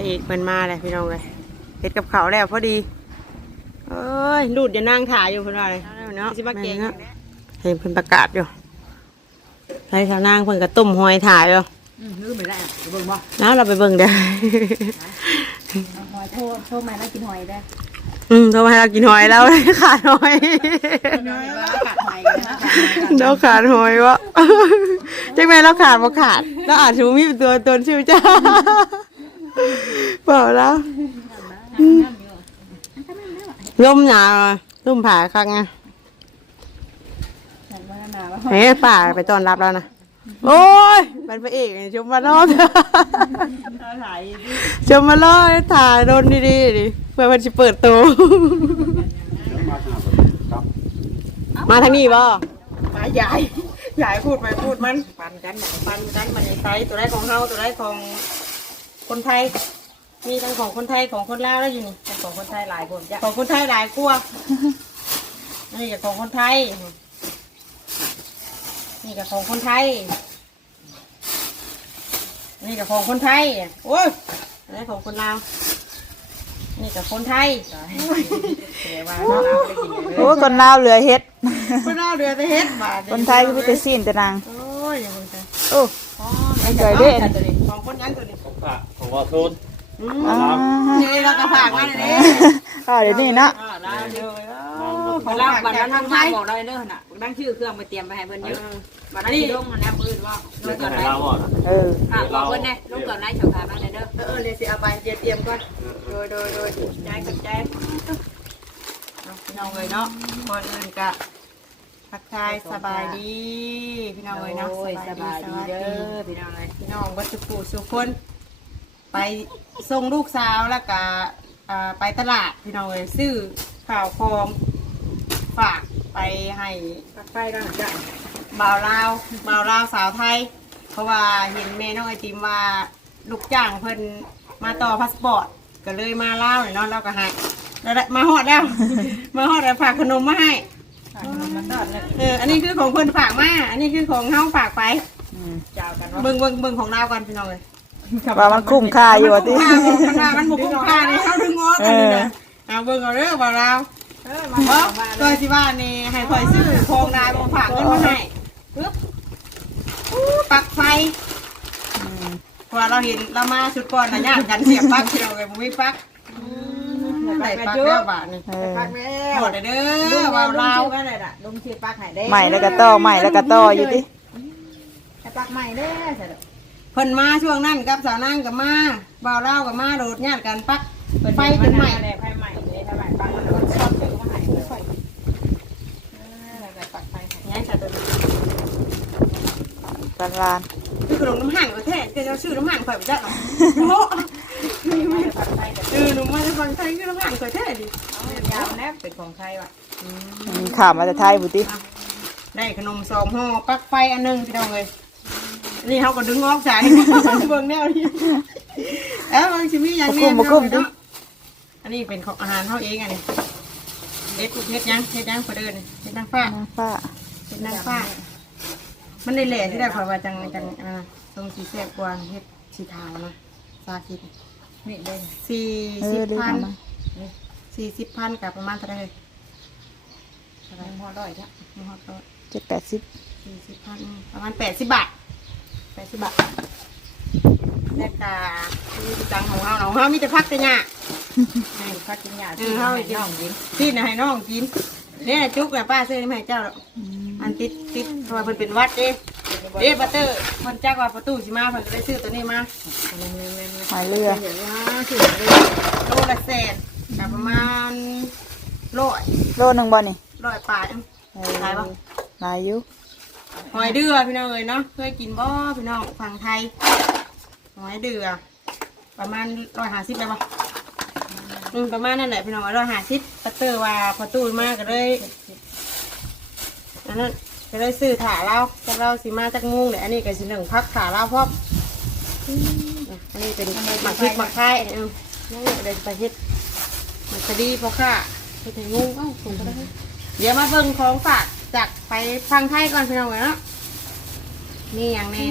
ระเอกมันมาเลยพี่น้องเลยเฮ็ดกับเขาวแล้วพอดีเอ้ยลูดอย่านั่งถ่ายอยู่เพิ่นว่าเลยเนาะสิมาเก่งแม่นเนาะเห็นเพิ่นประกาศอยู่ให้สาวนางเพิ่นก็ต้มหอยถ่ายอยู่อืมลืมไปแล้วไปเบิ่งบ่แล้วเราไปเบิ่งเด้อเอาหอยโทษโทษมาแล้วกินหอยได้อืมเขามาให้เรากินหอยแล้วขาดหอยน้อยว่าขาดหอยกันนะขาดหอยกันเราขาดหอยวะจังแม่เราขาดบ่ขาดเราอาจจะมีตัวตนชื่อจ้า เปล่แล้วล่มหนาวล่มผาครั้งไงเฮ้ป่าไปต้อนรับแล้วนะ โอ้ยเป็นพระเอกชมมารอบเอาหลาชมมารอบถ่ายโดนดีๆดิเพื่อมันจะเปิดตัวมาทางนี้บ่มาใหญ่ใหญ่พูดไปพูดมัน ปันกันปันกันมันในไซตัวได้ของเฮาตัวได้ของ คนไทย มีทั้งของคนไทยของคนลาวแล้วอยู่นี่ทั้งของคนไทยหลายคนจ้ะของคนไทยหลายกลัวานี่กับของคนไทย นี่กับของคนไทย นี่กับของคนไทยโอ้ยอันนี้ของคนลาวนี่กับคนไทยเสียว่าเราไปกินกันเลยโอ้คนลาวเหลือเฮ็ดคนลาวเดือดไปเฮ็ดบาทคนไทยก็มีแต่ซีนแต่นางโอ้ยอย่าคนไทยโอ้อ๋อไม่เคยเด้ตัวนี้ของคนนั้นตัวนี้ ของฝากของวอโทนอืมอ่านี่เราก็ฝากมาเลยอ่าเดี๋ยวนี้เนาะอ่าได้เลยอ๋อขขอองงเราเราบับัตตรรนั้นั้นนทาทางงไทไทยยบอกได้เด้อน่ะตั้งชื่อเครื่องไปเตรียมไปให้เพิ่นเยอะบัตรนั้นที่ลงมันแล้วปืนว่าลเดี๋ยงวก่อนจะไหให้นเราอะเออค่ะบอกเพิ่นเนี่ยลงก่อนไหนชาวไทยมาเด้อเออเดี๋ยวสิเอาไปเตรียมก่อนโดยโดยโดยใจกับใจเอาพี่น้องเลยเนาะก่อนอื่นกะทักทายสบายดีพี่น้องเลยเนาะโอ้ยสบายดีเด้สวัสอพี่น้องเลยพี่น้องวัดสุขุสุขคน ไปส่งลูกสาวแล้วก็อ่าไปตลาดพี่น้องเลยซื้อข่าวของฝากไปให้ปักไฟกันจ้ะบ่าวลาวบ่าวลาวสาวไทย เพราะว่าเห็นแม่น้องไอติมว่าลูกจ้างเพิ่นมาต่อพาสปอร์ตก็เลยมาลาวหน่อยเนาะเราก็ให้แล้วได้มาฮอดแล้ว มาฮอดแล้วฝากขนมมาให้เออ อันนี้คือของเพิ่นฝากมา อันนี้คือของเฮาฝากไปเจ้ากันว่าเบิ่งเบิ่งเบิ่งของเรากันพี่น้องเลย ว่ามันคุ้มค่าอยู่ว่าติมันว่ามันบุกคุ้มค่านี่เขาถึงงอกันนี่นะเอาเบิ่งเอาเด้อบ่าวเราเออมาเพราะตัวที่ว่านี่ให้คอยซื้อโครงนายบ่ฝากเงินมาให้ปึ๊บอู้ปลักไฟเพราะว่าเราเห็นเรามาชุดก่อนน่ะญาติกันเสียบปลั๊กที่เราเลยบ่มีปลั๊กใส่ปลั๊กแล้วบาทนี่เออปักแม่หมดเลยเด้อบ่าวเรากันเลยล่ะลงชื่อปักให้ได้ใหม่แล้วก็ต่อใหม่แล้วก็ต่ออยู่ติให้ปักใหม่เด้อใส่ดอก เพิ่นมาช่วงนั้นกับสาวนั่งกับมาบ่าวเรากับมาโดดญาติกันปลั๊กไฟเป็นใหม่เลยไฟใหม่เลยถ้าใหม่ปักมันก็ชอบซื้อมาให้เลยเออแล้วปักไฟให้ยังใส่ตัวนี้กันลานคือขนมน้ำห่างประเทศจะชื่อน้ำห่างข่อยไปจ้ะโอ้ปักไฟแต่เออหนูมาจากฝั่งไทยคือน้ำห่างข่อยแท้ดิยาวแนบเป็นของใครวะมีข่าวมาแต่ไทยบุติได้ขนมสองห่อปลั๊กไฟอันหนึงพี่น้องเลย นี่เขาก็ดึงออกจากเบิ่งแนวนี้เอ้าบางชิมีอย่างนี้เนาะอันนี้เป็นของอาหารเขาเองอันนี้เฮ็ดเฮ็ดยังเฮ็ดยังพอเดินเฮ็ดนางฟ้านางฟ้าเฮ็ดนางฟ้า มันได้แหล่ที่ได้ขอยว่าจังจังอ่าทรงสีแซ่บกว่าเฮ็ดสีขาวนะซาคิดนี่เด้งสี่เอสิอบดีพันทำมาสี่สิบพันกับประมาณเท่าไหร่อะไรพอด้อยจ้ะมหอดก็เจ็ดแปดสิบสี่สิบพันประมาณแปดสิบบาท แปดสิบบาทแต่กาที่ตังของเราของเรามีแต่พักแต่เนี่ยให้พักกินยาเอที่อให้เขาน้องกินที่นะให้น้องกินเนี่ยจุกแหละป้าซื้อมาให้เจ้าหรอกอันติดติดเพราะว่าเพิ่นเป็นหวัดเด้เด้บัตเตอร์มันจักว่าประตูสิมาเพิ่นก็ได้ซื้อตัวนี้มาหายเรือเดี๋ยวว่าซื้อเลยโลละแสนกับประมาณร้อยโลหนึ่งบ่นี่ร้อยปลายเออขายปะหลายอยู่ หอยเดือพี่น้องเลยเนาะ เคยกินบ่พี่น้องฝั่งไทย หอยเดือประมาณร้อยห้าสิบเลยปะอืมประมาณนั่นแหละพี่น้องร้อยห้าสิบปัตเตอร์ว่าประตูมากก็เลยอันนั้นก็เลยซื้อถาเราจากเราสิมาจากมุงเนี่ยอันนี้ก็สิหนึ่งพักถาเราพร้อมอะอันนี้เป็นหมักพริกหมักไข่เออนี่เดี๋ยวจะไปเฮ็ดหมักคดีพอค่ะไปถึงงูเอ้าส่งก็ได้เดี๋ยวมาเบิ่งของฝาก จากไปฟังไทยก่อนพี่น้องเนาะนี่อย่างนี้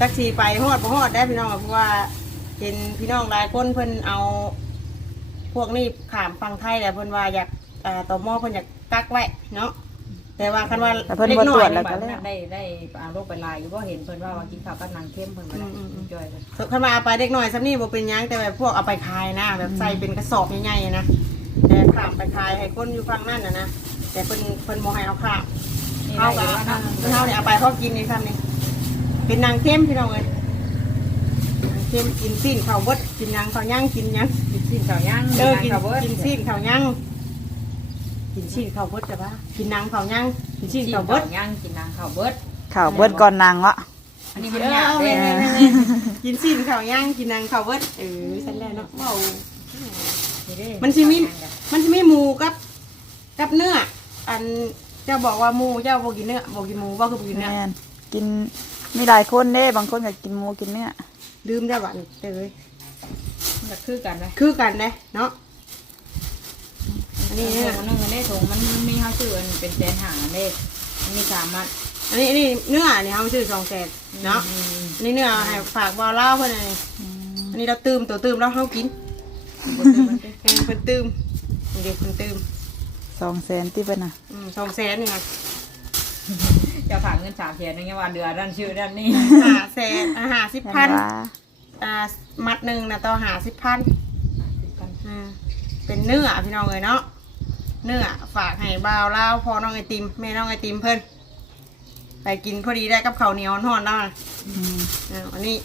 จักสีไปหอดบ่ฮอดได้พี่น้องเพราะว่าเห็นพี่น้องหลายคนเพิ่นเอาพวกนี้ขามฟังไทยแหละเพิ่นว่าอยากต่อหม้อเพิ่นอยากกักไว้เนาะ แต่ว่าคันว่าแต่เพิ่นเล็กบ่น้ตรอวยจแล้วบัดนั้นได้ได้เอาลูกไปลายอยู่บ่เห็นเพิ่นว่าว่ากินข้าวกับนางเข้มเพิ่นบ่ได้จอยเพิ่นคันว่าเอาไปเด็กน้อยซ้ำนี่บ่เป็นหยังแต่แบบพวกเอาไปขายนะแบบใส่เป็นกระสอบใหญ่ๆนะแต่ขามไปขายให้คนอยู่ฝั่งนั้นน่ะนะแต่เพิ่นเพิ่นบ่ให้เอาขามนี่เอาได้ไปอยู่ว่าเอานะเอาเนี่ยเอาไปพอกินนี่ซ้ำนี่เป็นนางเข้มพี่น้องเอ้ยนางเข้มกินสิ้นข้าวบดกินหยังข้าวย่างกินหยัง กินสิ้นข้าวย่างเออกินข้าวเบิดกินซีนข้าวย่าง กินซีนข้าวเบิดจ้ะปะกินนังข้าวย่างกินซีกินนข้าข้าววเบิเบิดดย่างกินนางข้าวเบิดข่าวเบิดก่อนนางวะอันนี้กิมันนากเอยอเด้แม่แม่ๆกินซีนข้าวย่างกินนังข้าวเบิดเออฉันได้เนาะเว้านี่เด้มันสิมีมันสิมีหมูกับ กับเนื้ออันเจ้าบอกว่าหมูเจ้าบ่กินเนื้อบ่กินหมูบ่คือบ่กินเนื้อแม่นกินมีหลายคนเด้บางคนก็กินหมูกินเนื้อลืมได้บัดนี้เอ้ยมันก็คือกันเลยคือกันเด้เนาะอั นนี่นี้เนื้เนื้ออมันนึงอันนี้ถุงมันมีเฮาชื่ออันเป็นแสนหางอันนี้มันมีสามมัดอันนี้อันนี้เนื้อนี่เฮาซื้อ2แสนเนาะอืมอันนี้เนื้อให้ฝากบ่าวเล่าวเพิ่นอันนี้อันนี้เราตืมตัวตืมแล้วเฮากินบ่ซื้อมันสิแพงเพิ่นตืมนี่เด็กเพิ่นตืมสองแสนที่เป็นน่ะอืมสองแสนนี่ไงจะฝากเงินสามแสนนึงว่าเดือนนั่นชื่อนั่นนี่ห้าแสนอ่าห้าสิบแม่พันนว่าอ่ามัดหนึ่งนะต่อห้าสิบพันอืมเป็นเนื้อพี่น้องเลยเนาะ เนื้อฝากให้บ่าวเล่าวพอน้องไอติมแม่น้องไอติมเพิ่นไปกินพอดีได้กับข้าวเหนียวห่อนๆแล้วนะอืมอ่าอันนี้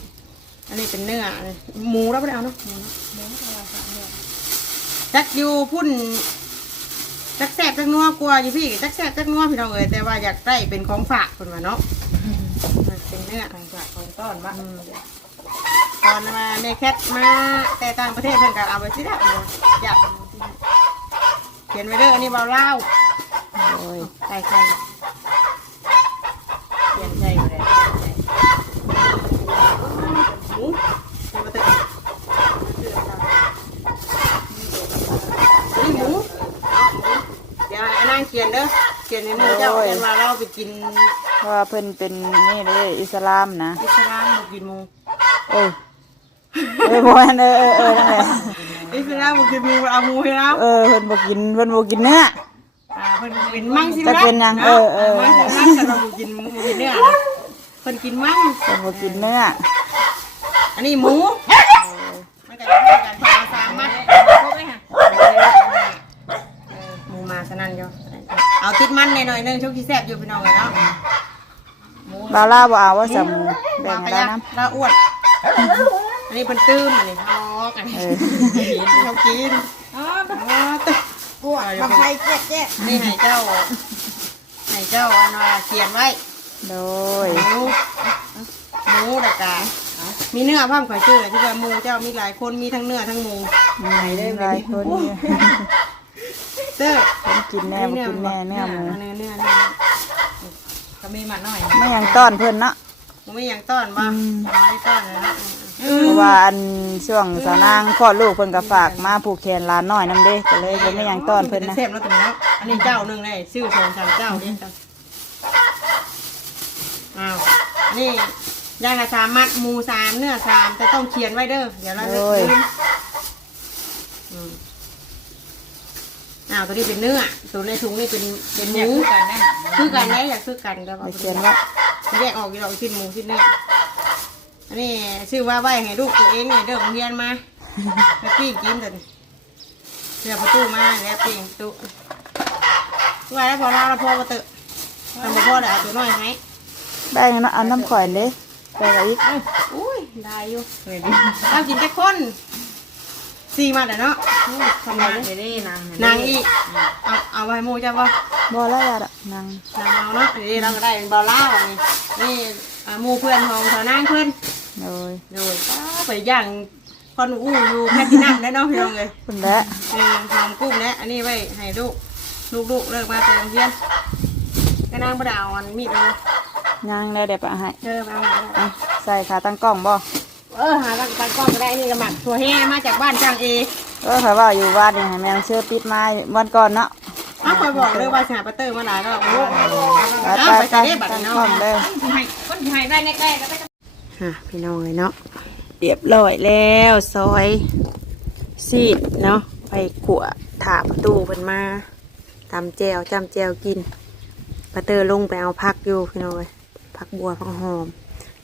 อันนี้เป็นเนื้ออันนี้หมูแล้วไม่ได้เอาเนาะหมูเนาะจักอยู่พุ่นจักแซ่บจักนัวกลัวอยู่พี่จักแซ่บจักนัวพี่น้องเอ้ยแต่ว่าอยากได้เป็นของฝากคนว่าเนาะมันเป็นเนื้อทางฝากของต้อนว่าอืมตอนมาในแคทมาแต่ต่างประเทศเพิ่นก็เอาไปสิได้เอาอยาก เขียนไว้เด้ออันนี้เบาเล่าโอ้ยใส่ใส่เปลี่ยนใจเลยหมูเอามาเถอะนี่หมูเดี๋ยวให้นางเขียนเด้อเขียนในมือเจ้าเขียนว่าเราไปกินเพราะว่าเพิ่นเป็นนี่เด้อิสลามนะอิสลามบ่กินหมู เอ้ยเอ้ยบ่แม่นเออเออเออนั่นแหละ อิสลามบ่กินหมูเอาหมูให้เราเออเพิ่นบ่กินเพิ่นบ่กินเนื้อ อ่าเพิ่นเป็นมั่งสิจะเป็นหยังเออเออ มั่งสิมั่งแต่เราบ่กินหมูบ่กินเนื้อนะเพิ่นกินมั่งเพิ่นบ่กินเนื้ออันนี้หมูมันก็จะเป็นการทำสามมัดครบไหมคะหมูมาสนั่นอยู่เอาติดมันหน่อยๆหนึงช่วงที่แซ่บอยู่พี่น้องเลยเนาะบาวลาวบ่เอาว่าจะหมูแบ่งให้ได้น้เราอ้วน อันนี้เป็นตื้มอันนี้ทอกอันนี้เออเขากินอ๋ออ๋อตึ๊บอ้วนบางไทยเจ๊เจ๊นี่ให้เจ้าให้เจ้าอันว่าเขียนไว้ๆโดยหมูหมูรายการมีเนื้อพ่อมข่อยชื่อที่ว่าหมูเจ้ามีหลายคนมีทั้งเนื้อทั้งหมูมีหลายคนอยู่เด้อเพิ่นกินแน่บ่กินแน่เนื้อหมูเนื้อเนื้อเนื้อก็มีมันหน่อยไม่หยังต้อนเพิ่นเนาะหมูไม่ยังต้อนบ้างไม่ได้ต้อนเลยนะ เพราะว่าอันช่วงสาวนางคลอดลูกเพิ่นก็ฝากมาผูกแขนหลานน้อยนํเด้ก็เลยบ่ไม่หยังต้อนเพิ่นนะเซฟแล้วตรงนี้อันนี้เจ้าหนึงเลยชื่อสองสามเจ้านี่จ้ะอ้าวนี่ย่างละสามมัดหมูสามเนื้อสามแต่ต้องเขียนไว้เด้อเดี๋ยวเราจะลืมอ้าวตัวนี้เป็นเนื้อตัวในถุงนี่เป็นเป็นหมูสกันได้คือกันไหมอยากคือกันก็ไปเขียนว่าแยกออกอยู่ดอกชิ้นหมูชิ้นเนื้อ อันนี้ชื่อว่าไว้ให้ลูกตัวเองเนี่ยเด้อโรงเรียนมาไปปิ้งกินกันเดี๋ยวประตูมาแล้วปิ้งประตูว่าแล้วพอเราแล้วพอมาเตอะทำมาพอเดี๋ยวเอาตัวน้อยให้ได้เนาะอันน้ำข่อยเด้ไปกับอีกอุ้ยได้อยู่เลยดิเอากินแต่คนสี่มาเดี๋ยวเนาะอุ้ยทำไมนางเนี่ยเลยดินางนางอีกเอาเอาไว้ให้หมูจ้าป่ะบ่แล้วล่ะนางนางเอาเนาะนี่เราก็ได้เป็นบอลล่าวนี่นี่อ่าหมูเพื่อนของสาวนางเพื่อน โดยโดยป้าไปย่างคอนอู้อยู่แพทที่นั่นแล้วเนาะพี่น้องเลยเพิ่นแหละเออหอมกุ้งเนี่ยอันนี้ไว้ให้ลูกลูกๆเลิกมาแต่โรงเรียนก็นางบ่ได้เอาอันมีดเลยนางได้ได้ปะให้เออมาอะใส่ขาตั้งกล้องบ่เออหาตั้งตั้งกล้องก็ได้นี่กระหมักถั่วแห้มาจากบ้านจางเอเออเขาว่าอยู่บ้านนี่ให้แม่นางเชื่อปิดไม้วันก่อนเนาะอ้าวคอยบอกเลยว่าหาปัตเตอร์มาหลายรอบโอ้ไปเอาไปไปไปใส่ได้บัตรตั้งเนาะกล้องเด้อคนไทยคนไทยได้แน่ๆก็ได้ อะพี่น้องเลยเนาะเรียบร้อยแล้วซอยซีดเนาะไปขวถาประตูเพิ่นมาตำแจวจำแจวกินปาเตอร์ลงไปเอาพักอยู่พี่น้องเลยพักบัวพักหอม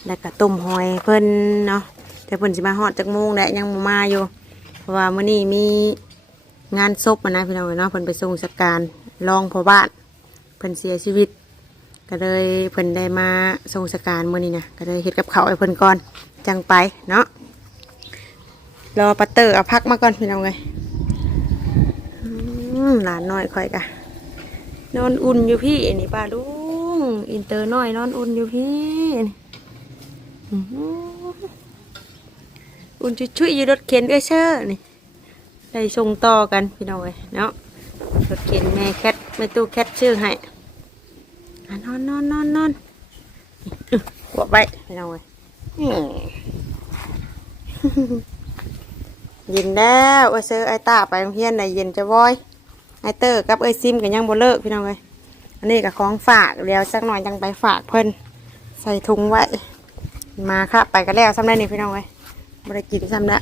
แล้วก็ต้มหอยเพิ่นเนาะแต่เพิ่นสิมาฮอดจักโมงแหละยังมาอยู่ เพราะว่ามื้อนี้มีงานศพอะนะพี่น้องเอ้ยเนาะเพิ่นไปส่งสการรองพ่อบ้านเพิ่นเสียชีวิต ก็เลยเพิ่นได้มาส่งสการมื้อนี้นะก็เลยเฮ็ดกับเขาวให้เพิ่นก่อนจังไปเนาะรอปัตเตอร์เอาพักมาก่อนพี่น้องเอ้ยหลานน้อยคอยกะนอนอุ่นอยู่พี่นี่ป้าลุงอินเตอร์น้อยนอนอุ่นอยู่พี่อุ่นชุยๆอยู่รถเข็นเอ้ยเชอร์นี่ได้ส่งต่อกันพี่น้องเอ้ยเนาะรถเข็นแม่แคทแม่ตู้แคทชื่อให้ นอนนอนนอนนอนหัวไปไม่เอาเลยเย็นแล้วเออเซอร์ไอตาไปโรงเรียนไหนเย็นจะวอยไอเตอร์กับไอซิมกันยังบ่เลิกพี่น้องเลยอันนี้กับของฝากเดี๋ยวสักหน่อยจังไปฝากเพิ่นใส่ถุงไว้ มาครับไปกันแล้วซ้ำได้นี่พี่น้องเลยบ่ได้กินซ้ำละ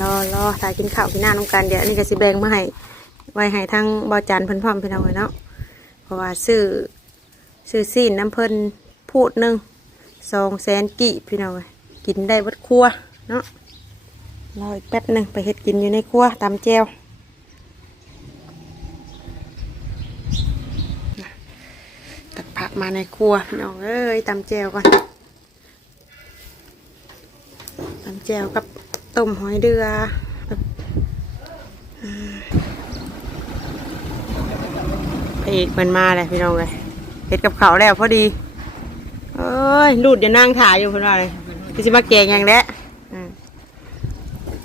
รอรอถ่ายกินข้าวกินน้ำน้ำกันเดี๋ยวนี้ก็สิแบงมาให้ไว้ให้ทั้งบอจันเพิ่นพร้อมพี่น้องเลยเนาะ เพราะว่าซื้อซื้อซีนน้ำเพิ่นพูดหนึ่งสองแสนกี่พี่น้องกินได้วัดครัวเนาะรออีกแป๊บหนึ่งไปเฮ็ดกินอยู่ในครัวตำแจวตักผักมาในครัวน้องเอ้ยตำแจวก่อนตำแจวกับต้มหอยเดือ พ ระเอกมันมาเลยพี่น้องเลยเห็ดกับเขาวแล้วพอดีเอ้ยลูดอย่านั่งถ่ายอยู่เพิ่นว่าเลยพี่สิมาเกงอย่างแหละอืม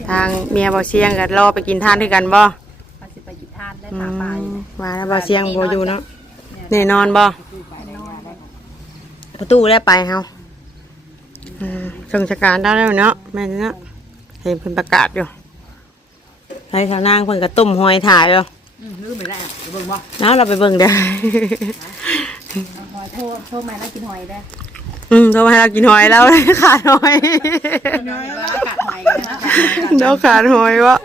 ทางเมียบ่เชียงกันรอไปกินทานด้วยกันบ่เขาสิไปหยิบทานได้อืตามไปมมาแล้วบ่เชียงบ่อยู่เนาะแน่นอนบ่ประตูแล้วไปเฮาอืมส่งสการได้แล้วเนาะแม่นเนาะเห็นเพิ่นประกาศอยู่ให้ทางนางเพิ่นก็ต้มหอยถ่ายอยู่อืม ลืมไปแล้วเดี๋ยวเบิ่งบ่เนาะเราไปเบิ่งเด้อหอยโทษโทษมาแล้วกินหอยได้อืมโทรมาให้เรากินหอยแล้วขาดหอยน้อยแล้วกัดหอยกันนะเราขาดหอยวะ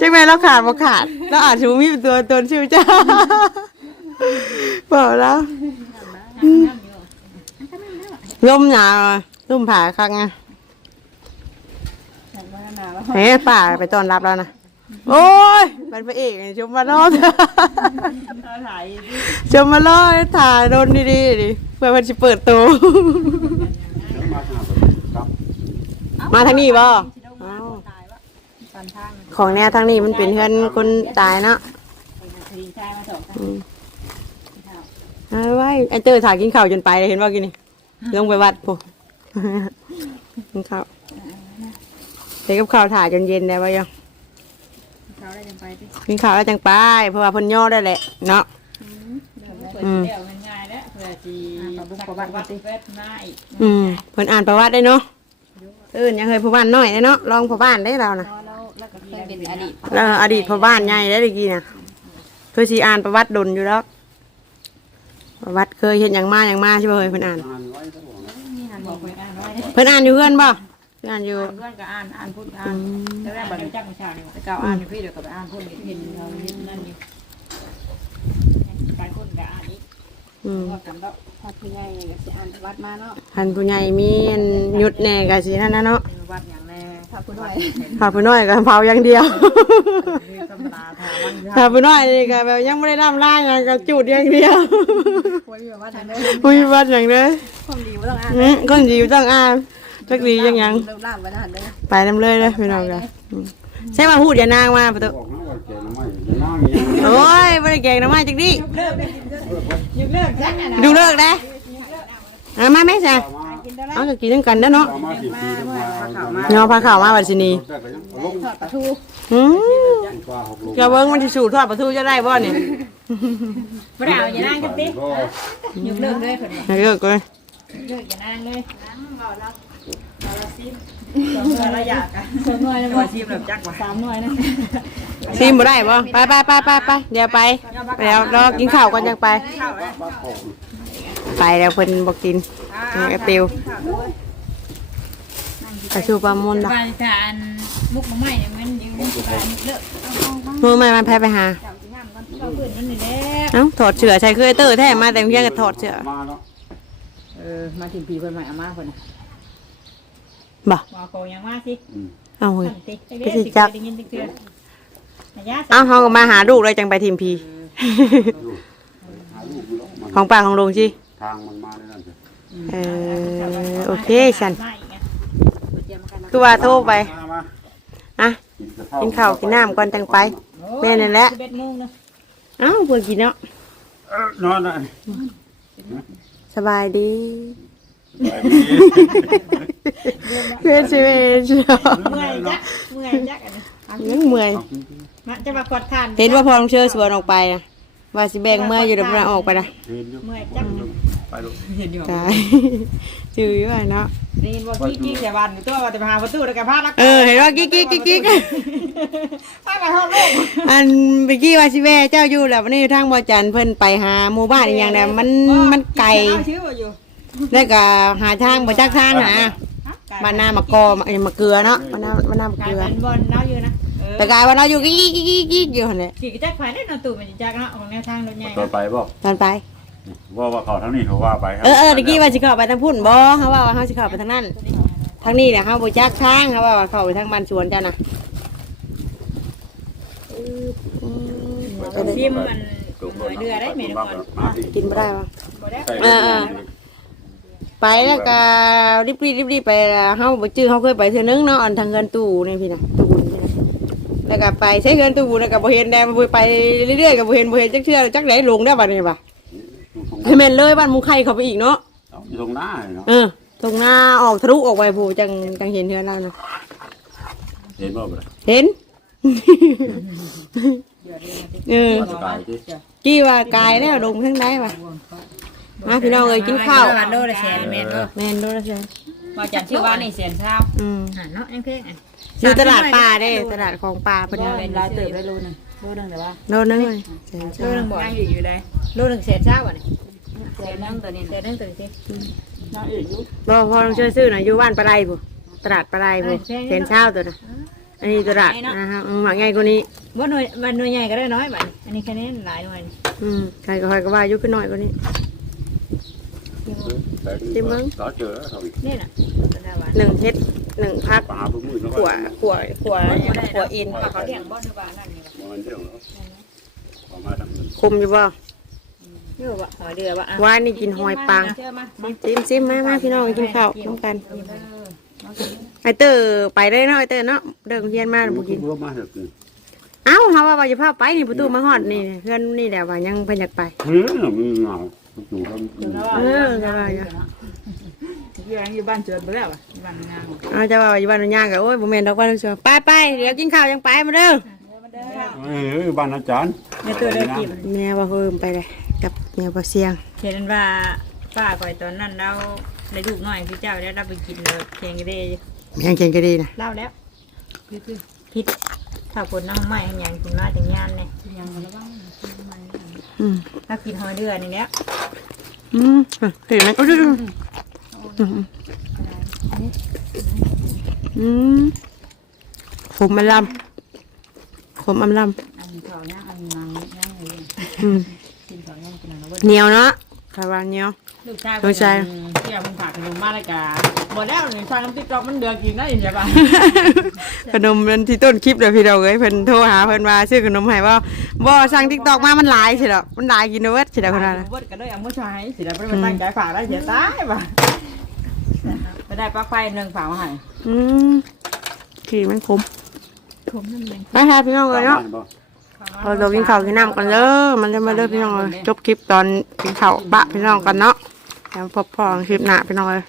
จังแม่เราขาดบ่ขาดเราอาจจะมีตัวตนชื่อจ้าบอกแล้วอืมล่มหนาวอะล่มผ่าครั้งไงเฮ้ยป่าไปต้อนรับแล้วนะ โอ้ยมันไปเอกชมมารอดถ่ายชมมารอดถ่ายโดนดีๆดิเพื่อมันจะเปิดตัวมาทางนี้บ่อ้าวตอนทางของแนวทางนี้มันเป็นเพื่อนคนตายเนาะทีชายมาส่งอืมเอาไว้ไอเตอร์ถ่ายกินข้าวจนไปเลยเห็นว่ากินนี่ลงไปวัดปุ๊กินข้าวเด็กกับข้าวถ่ายจนเย็นได้ป่ะยัง เขาได้ยังไปที่กินข้าวแล้วจังไป เพราะว่าเพ่นย่อได้แหละเนาะอืมเดี๋ยวมันง่ายแล้วเพื่อจีบุกประวัติเวทง่ายอืมเพิ่นอ่านประวัติได้เนาะเออยังเคยพ่อบ้านน้อยได้เนาะลองพ่อบ้านได้เรานะแล้วแล้วก็เคยเป็นอดีตแล้วอดีตพ่อบ้านใหญ่ได้ดีกี้นะเคยสีอ่านประวัติดนอยู่แล้วประวัติเคยเห็นอย่างมาอย่างมาใช่ไหมเฮ้ยเพิ่นอ่าน นี่หันบอกไปอ่านไว้เพิ่นอ่านอยู่เพื่อนป่ะเพิ่นอ่านอยู่เพื่อนก็อ่านอ่านพูดอ่านแล้วแรกบัดนี้จักวิชาเนี่ยแต่เก่าอ่านอยู่พี่เดี๋ยวก็ไปอ่านพูดเห็นเราเห็นนั่นอยู่ไปคนก็อ่านอีกอืมว่ากันก็พอพี่ใหญ่ก็สิอ่านวัดมาเนาะท่านผู้ใหญ่มีอันหยุดแหน่กะสินั่นนะเนาะเป็นวัดอย่างแน่ถ้าผู้น้อยข้าผู้น้อยก็เผาอย่างเดียว มีธรรมดาถาวันข้าผู้น้อยนี่ก็แบบยังไม่ได้ร่ำลายหยังก็จูดอย่างเดียวคุยแบบว่าทางได้คุยวัดอย่างเด้อความดีว่าต้องอ่านอืมคนดีอยู่ต้องอ่าน จักดียังยังเริ่มล่างไปแล้วหันเลยไปนำเลยเลยพี่น้องกันอืมใช่มาพูดอย่านางมาประตูบอกนะว่าแกน้ำไม่จะนั่งอย่างนี้โอ้ยบ่ได้แกงน้ำไม้จักดิยึกเลิกจังนะดูเลิกได้อะมาแม่จ้ะเอามาเอาก็กินด้วยกันเด้อเนาะเอามาสิบปีแล้วมาเงาพาข่าวมาบัดสินีแต่ก็ยังลงทอดปลาทูอืมปลาหกโลจะเบิ่งมันสิสูตรทอดปลาทูจะได้บ่เนี่ยไม่ได้เอาอย่านั่งกันติก็ยึกเลิกเลยคนนี้ให้เลิกเลยเลิกอย่านั่งเลยนั่งเบา แล้วเบาแล้วซิมสองหน่วยละอยากอะสองหน่วยนะบ่ซิมแบบจักว่าสามหน่วยนะซีมบ่ได้บ่ไปไปไปไปไปเดี๋ยวไปไปแล้วรอกินข้าวก่อนจังไปปลาโป่งไปแล้วเพิ่นบ่กินอ่าน้องแอปเปิลกระชูปลามุนสดอก บายทานมุกมะไม้เนี่ยมันอยู่สบายนิดเลิกเอาเอาเอามือใหม่มาแพ้ไปหาจับที่ห้ามกันเข้าพื้นมันนี่แหละเอ้าถอดเสื้อใช้เคยเตอร์แท้มาแต่เพียงก็ถอดเสื้อมาแล้วเออมาถึงปีเพิ่นใหม่อามาเพิ่นน่ะ บ่บอกโกยังว่าสิอืมเอาเฮ้ย สั่นสิไปสิจัก ได้ยินเตือนระยะเอ้าเฮาก็มาหาลูกเลยจังไปทีมพีหาลูกมันออกมาของป้าของลุงสิทางมันมาได้นั่นสิเออโอเคฉันมาอีกอะคือว่าโทรไปมามาอะ กินกระเพรากินข้าวกินน้ำก่อนจังไปแม่นั่นแหละ สิบเอ็ดโมงเนาะเอ้าเพิ่นกินเนาะเอ้อนอนน่ะสบายดี เพื่อนสิเวนเชียวเมื่อยจักเมื่อยจักอันนี้เอายังเมื่อยมาจะมากดทานเห็นว่าพอลงเชื่อสวนออกไปนะว่าสิแบ่งเมื่ออยู่เดี๋ยวมันออกไปนะเห็นอยู่เมื่อยจักไปลูกเห็นอยู่ตายจื้ออยู่ว่าเนาะได้ยินว่ากี้กี้แต่วันอยู่ตัวว่าจะไปหาประตูแล้วก็พาลักเออเห็นว่ากิ๊กกิ๊กกิ๊กกิ๊กพาไปห้องโลกอันเมื่อกี้ว่าสิแว่เจ้าอยู่แล้ววันนี้ทางบ่จันเพิ่นไปหาหมู่บ้านอีหยังเนี่ยมันมันไกลเอาชื่อว่าอยู่ แล้วก็หาทางบ่จักทางหาบ้านนามะกอมะเอ้ยมะเกลือเนาะบ้านนาบ้านนามะกาเกรลือเป็นบอลเราอยู่นะแต่กลายว่าเราอยู่กิ๊กกิ๊กกิ๊กกิ๊กกิ๊กอยู่หั่นแหละขี่กระจักไฟได้นอนตู่มันจะจักเนาะของแนวทางรถใหญ่ต่อไปบ่ตอนไปว่าว่าเขาทั้งนี้เขาว่าไปครัเออเออตะกี้ว่าสิเข้าไปทางพุ่นบ่เฮาว่าว่าเฮาสิเข้าไปทางนั้นทางนี้เนี่ยเฮาบ่จักทางเฮาว่าว่าเข้าไปทางบ้านสวนจ้ะนะชิมมันหน่อยเดือได้ไหมทุกคนมาสิกินบ่ได้วะบ่ได้เออเออ ไปแล้วก็รีบรีบรีบรีบไปละเฮาบ่จื้อเฮาเคยไปเทื่อนึงเนาะอันทางเงินตู้นี่พี่น่ะตู้บุญพี่น่ะแล้วก็ไปใช้เงินตู้บุญแล้วก็บ่เห็นแน่บ่ไปเรื่อยๆก็บ่เห็นบ่เห็นจักเทื่อจักไหนลงได้บัดนี้บ่ะให้แม่นเลยบ้านหมุงไข่เข้าไปอีกเนาะเอาอยู่ตรงหน้าเนาะเออตรงหน้าออกทะลุออกไปผู้จังจังเห็นเทื่อเรานะเห็นบ่บ่ได้เห็นเออว่าสกายสิกี่ว่ากายแล้วลงทางไหนวะ มาพี่น้องเอ้ยกินข้าววันโดละแสนแม่นบ่แม่นโดนแล้วใช่มาจันชื่อว่านี่เสียนเช้าอืมอ่าเนาะยังเพ่งอะอยู่ตลาดปลาเด้ตลาดของปลาเพิ่นเป็นเอาลายเติบได้รู้นึงรู้นึงแต่ว่าโลนึงเลยโลนึงบ่ยังอยู่อยู่ได้โลนึงแสนเช้าอะนี่เสียนนั่งตัวนี้แสนนึงตัวนี้สินั่งอีกอยู่บ่พอลองช่วยซื้อหน่อยอยู่บ้านปลาไหลผู้ตลาดปลาไหลผู้เซ็นเช้าตัวน่ะอันนี้ตลาดนะฮะอืมหมักใหญ่กว่านี้บ่หน่วยมันหน่วยใหญ่ก็ได้น้อยบัดอันนี้คะแนนหลายหน่วยอืมใครก็คอยก็ว่าอยู่ขึ้นหน่อยกว่านี้ จิ้มเบิ่งต่อเจอแล้วเขาอีกนี่น่ะเป็นไงวะหนึ่งเฮ็ดหนึ่งพักปลาเพิ่งมืดเนาะขวขวขวขวอิน เขาเลี้ยงบ่หรือว่านั่นนี่วะบ่มันเรื่องแล้วเอามาทำเงินคมอยู่บ่อยู่บ่หอยเดือบ่อะว่านี่กินหอยปังเจอมามาซิมซิมมามาพี่น้องกินข้าวร่วมกันไอเตอร์ไปเลยเนาะไอเตอร์เนาะเดินเฮียนมาบุกินรวมมาเถอะคือเอ้าเฮาว่าว่าจะพาไปนี่ประตูมาฮอดนี่เพื่อนนี่แหละว่ายังเพิ่นอยากไปเฮ้ยมึ งเหงาอยู่กันเออจะว่าอยู่อยู่อยู่บ้านเจิดไปแล้วอะบ้านนางเอาจะว่าอยู่บ้านย่างก็โอ้ยบ่แม่นดอกว่าจังไปไปเดี๋ยวกินข้าวยังไปมาเด้อเอ้ยบ้านอาจารย์ในตัวเด้อกินแม่ว่าเพิ่มไปเลยกับแม่บ่เสียงเห็นว่าป้าก่อยตอนนั้นเราได้ลูกน้อยพี่เจ้าได้รับไปกินเลยแกงกระเดยแม่งเก่งก็ดีนะเล่าแล้วพิษถ้าคนน้องใหม่ให้ยังกินมาถึงงานเนี่ย อืมถ้ากินหอยเดือนี่แล้วอืมเห็นไหมโอ้ยอืมอืมขมมันลำขมอำลอันเขาเนี่ยอันนางนั่งอยู่ำอืมกินเขาเนี่ยกินอะไรเหนียวเนาะคารวานเหนียว ลูกชายลูกชายที่เอามันฝากขนมมาเลยกาหมดแล้วหนึ่งฟังน้ำติ๊กต๊อกมันเดือกินได้ใช่ปะขนมมันที่ต้นคลิปเลยพี่เราเอ้ยเพิ่นโทรหาเพิ่นว่าซื้อขนมให้บ่บ่สั่ง TikTok มามันหลายสิดอกมันหลายกินเด้อเว้ยสิดอกขนาดนั้นบดกันด้วยเอามือชายสิแล้วไปตั้งใจฝากได้เสียตายปะไปได้ปลั๊กไฟหนึ่งฝากมาให้อืมขี่มันขมผมนั่นเองไปหาพี่น้องเลยเนาะเราเรากินข้าวกินน้ำกันเด้อมันจะมาเด้อพี่น้องเลยจบคลิปตอนกินข้าวปะพี่น้องกันเนาะ แล้วพบพองคลิปหนาพี่น้องเลย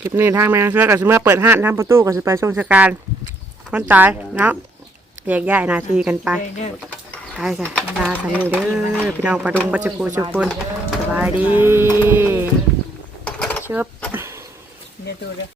คลิปนี้ทางแม่น้องเชื่อกับเมื่อเปิดห้านทางประตูกับสิไปส่งสการคนตายเนาะแยกย้ายหนาทีกันไปเด้อใช่จ้ะลากันนี่เด้อพี่น้องประดุงปัจจุกูชุกคนสบายดีเชิบเดี๋ยตัวเด้อ